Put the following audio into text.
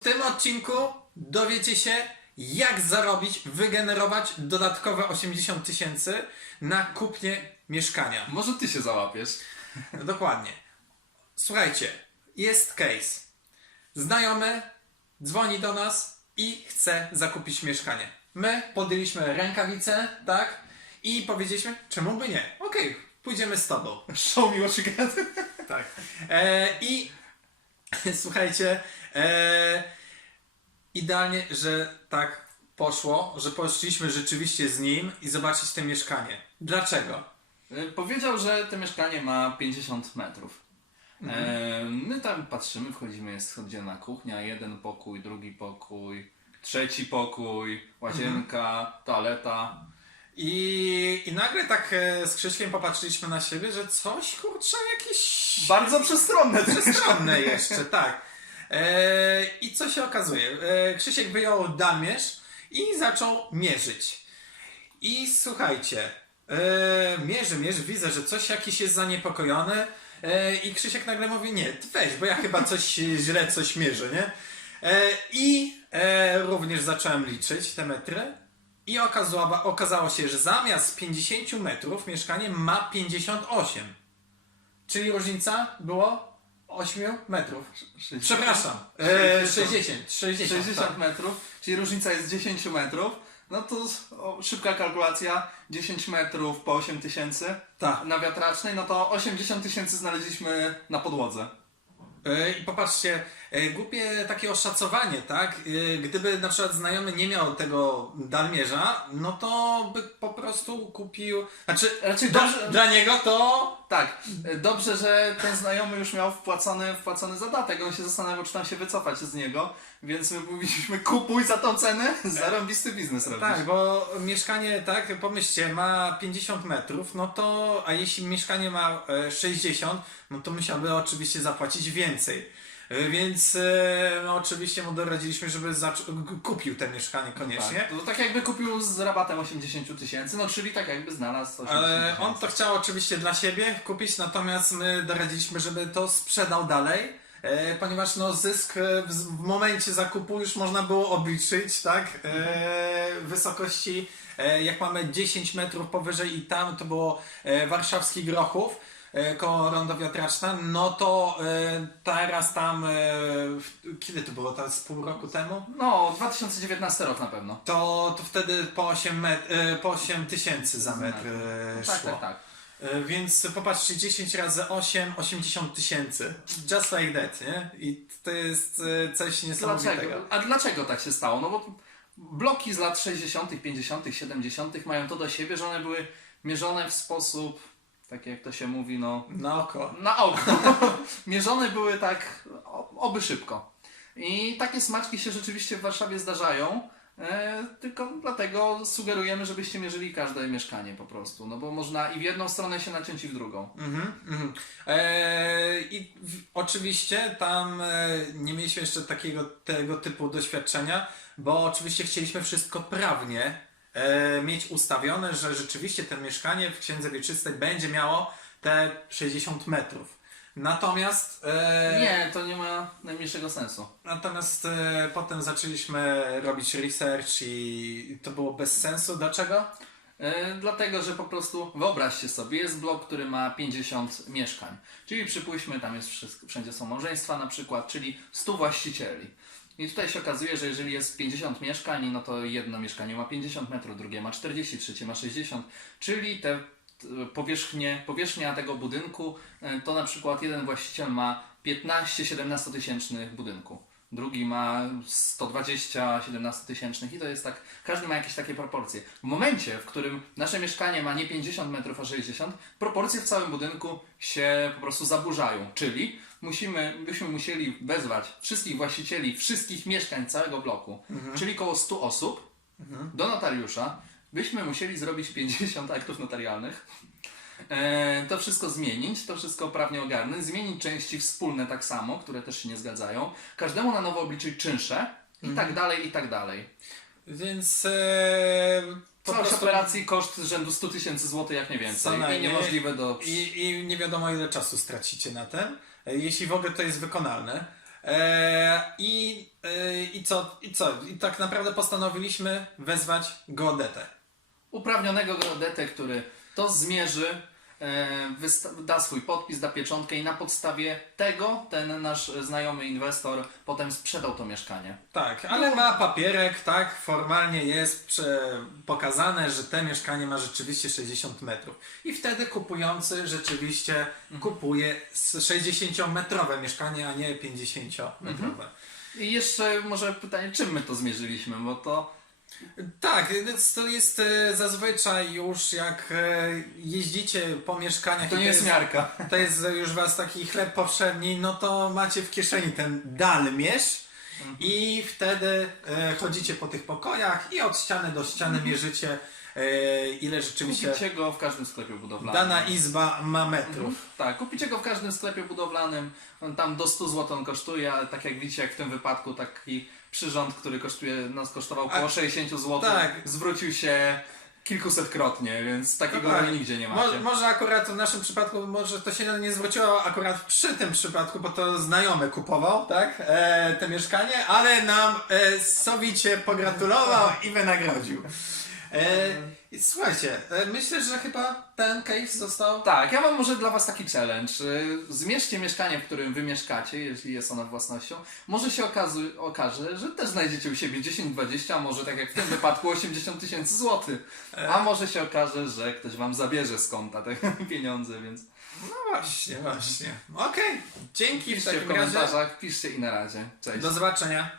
W tym odcinku dowiecie się, jak zarobić, wygenerować dodatkowe 80 tysięcy na kupnie mieszkania. Może ty się załapiesz. Dokładnie. Słuchajcie, jest case. Znajomy dzwoni do nas i chce zakupić mieszkanie. My podjęliśmy rękawice, tak? I powiedzieliśmy, czemu by nie? Okej, pójdziemy z tobą. Show me what you got. Tak. E, I słuchajcie, e, idealnie, że tak poszło, że poszliśmy rzeczywiście z nim i zobaczyć to mieszkanie. Dlaczego? Y, Powiedział, że to mieszkanie ma 50 metrów. E, my tam patrzymy, wchodzimy, jest oddzielna kuchnia, jeden pokój, drugi pokój, trzeci pokój, łazienka, toaleta. I, I nagle tak e, z Krzyśkiem popatrzyliśmy na siebie, że coś kurczę jakieś Bardzo przestronne przestronne jeszcze, tak. E, I co się okazuje? E, Krzysiek wyjął damierz i zaczął mierzyć. I słuchajcie, e, mierzy, mierzy, widzę, że coś jakiś jest zaniepokojony e, i Krzysiek nagle mówi, nie, ty weź, bo ja chyba coś e, źle coś mierzę, nie? E, I e, również zacząłem liczyć te metry i okazało, okazało się, że zamiast 50 metrów mieszkanie ma 58. Czyli różnica było 8 metrów. Przepraszam, e, 60. 60, 60 tak. metrów, czyli różnica jest 10 metrów. No to o, szybka kalkulacja, 10 metrów po 8 tysięcy Tak. na wiatracznej, no to 80 tysięcy znaleźliśmy na podłodze. E, I popatrzcie, e, głupie takie oszacowanie, tak? E, Gdyby na przykład znajomy nie miał tego dalmierza, no to by po prostu kupił. Znaczy, dla, dobrze- dla niego to. Tak, e, dobrze, że ten znajomy już miał wpłacony, wpłacony zadatek. On się zastanawiał, czy tam się wycofać z niego, więc my mówiliśmy kupuj za tą cenę, zarąbisty biznes robisz. Tak, bo mieszkanie, tak, pomyślcie, ma 50 metrów, no to, a jeśli mieszkanie ma e, 60, no to musiałby oczywiście zapłacić więcej. E, Więc e, no, oczywiście mu doradziliśmy, żeby kupił te mieszkanie koniecznie. Tak, to tak jakby kupił z rabatem 80 tysięcy, no czyli tak jakby znalazł 80 Ale on to chciał oczywiście dla siebie kupić, natomiast my doradziliśmy, żeby to sprzedał dalej, e, ponieważ no zysk e, w, momencie zakupu już można było obliczyć, tak, e, wysokości, e, jak mamy 10 metrów powyżej i tam to było e, warszawski Grochów, koło Rondo Wiatraczna, no to e, teraz tam, e, kiedy to było, teraz pół roku temu? No, 2019 rok na pewno. To, to wtedy po 8, met, e, po 8 tysięcy za metr e, Tak, szło. tak, tak. E, Więc popatrzcie, 10 razy 8, 80 tysięcy. Just like that, nie? I to jest e, coś niesamowitego. Dlaczego? A dlaczego tak się stało? No bo bloki z lat 60., 50., 70. mają to do siebie, że one były mierzone w sposób, tak jak to się mówi, no Na oko. na oko. Mierzone były tak oby szybko. I takie smaczki się rzeczywiście w Warszawie zdarzają. E, tylko dlatego sugerujemy, żebyście mierzyli każde mieszkanie po prostu. No bo można i w jedną stronę się naciąć i w drugą. Mhm, mhm. E, I w, oczywiście tam e, nie mieliśmy jeszcze takiego tego typu doświadczenia, bo oczywiście chcieliśmy wszystko prawnie mieć ustawione, że rzeczywiście to mieszkanie w księdze wieczystej będzie miało te 60 metrów. Natomiast e, Nie, to nie ma najmniejszego sensu. Natomiast e, potem zaczęliśmy robić research i to było bez sensu. Dlaczego? E, dlatego, że po prostu wyobraźcie sobie, jest blok, który ma 50 mieszkań. Czyli przypuśćmy, tam jest wszystko, wszędzie są małżeństwa na przykład, czyli 100 właścicieli. I tutaj się okazuje, że jeżeli jest 50 mieszkań, no to jedno mieszkanie ma 50 metrów, drugie ma 40, trzecie ma 60, czyli te powierzchnie, powierzchnia tego budynku, e, to na przykład jeden właściciel ma 15-17 tysięcznych budynku. Drugi ma 120 17 tysięcznych i to jest tak, każdy ma jakieś takie proporcje. W momencie, w którym nasze mieszkanie ma nie 50 metrów, a 60, proporcje w całym budynku się po prostu zaburzają. Czyli musimy, byśmy musieli wezwać wszystkich właścicieli wszystkich mieszkań całego bloku, czyli około 100 osób, do notariusza, byśmy musieli zrobić 50 aktów notarialnych. E, to wszystko zmienić, to wszystko prawnie ogarnąć, zmienić części wspólne tak samo, które też się nie zgadzają, każdemu na nowo obliczyć czynsze i tak dalej, i tak dalej. Więc e, po Całość prostu operacji koszt rzędu 100 tysięcy złotych jak nie więcej. I niemożliwe do... i, i nie wiadomo ile czasu stracicie na e, jeśli w ogóle to jest wykonalne. E, i, e, I co? I co? I tak naprawdę postanowiliśmy wezwać geodetę. uprawnionego geodetę, który to zmierzy, e, da swój podpis, da pieczątkę i na podstawie tego ten nasz znajomy inwestor potem sprzedał to mieszkanie. Tak, ale ma papierek, tak, formalnie jest pokazane, że te mieszkanie ma rzeczywiście 60 metrów. I wtedy kupujący rzeczywiście kupuje s- 60-metrowe mieszkanie, a nie 50-metrowe. I jeszcze może pytanie, czym my to zmierzyliśmy, bo to Tak, więc to jest e, zazwyczaj już jak e, jeździcie po mieszkaniach to i nie jest miarka. to jest już was taki chleb powszedni, no to macie w kieszeni ten dalmierz i wtedy e, chodzicie po tych pokojach i od ściany do ściany mierzycie e, ile rzeczywiście Kupicie go w każdym sklepie budowlanym. dana izba ma metrów. Tak, kupicie go w każdym sklepie budowlanym. On tam do 100 zł on kosztuje, ale tak jak widzicie, jak w tym wypadku taki przyrząd, który kosztuje, nas kosztował około A- 60 zł, tak. zwrócił się kilkusetkrotnie, więc takiego No tak. nigdzie nie Mo, macie. może akurat w naszym przypadku, może to się nie zwróciło akurat przy tym przypadku, bo to znajomy kupował, tak, e, te mieszkanie, ale nam e, sowicie pogratulował i wynagrodził. E, i słuchajcie, e, myślę, że chyba ten case został... Tak, ja mam może dla Was taki challenge. Y, Zmierzcie mieszkanie, w którym Wy mieszkacie, jeśli jest ono własnością. Może się okazu- okaże, że też znajdziecie u siebie 10-20, a może tak jak w tym wypadku 80 tysięcy złotych. A może się okaże, że ktoś Wam zabierze z konta te pieniądze, więc No właśnie, właśnie. Okej, dzięki w piszcie w takim razie. komentarzach, piszcie i na razie. Cześć. Do zobaczenia.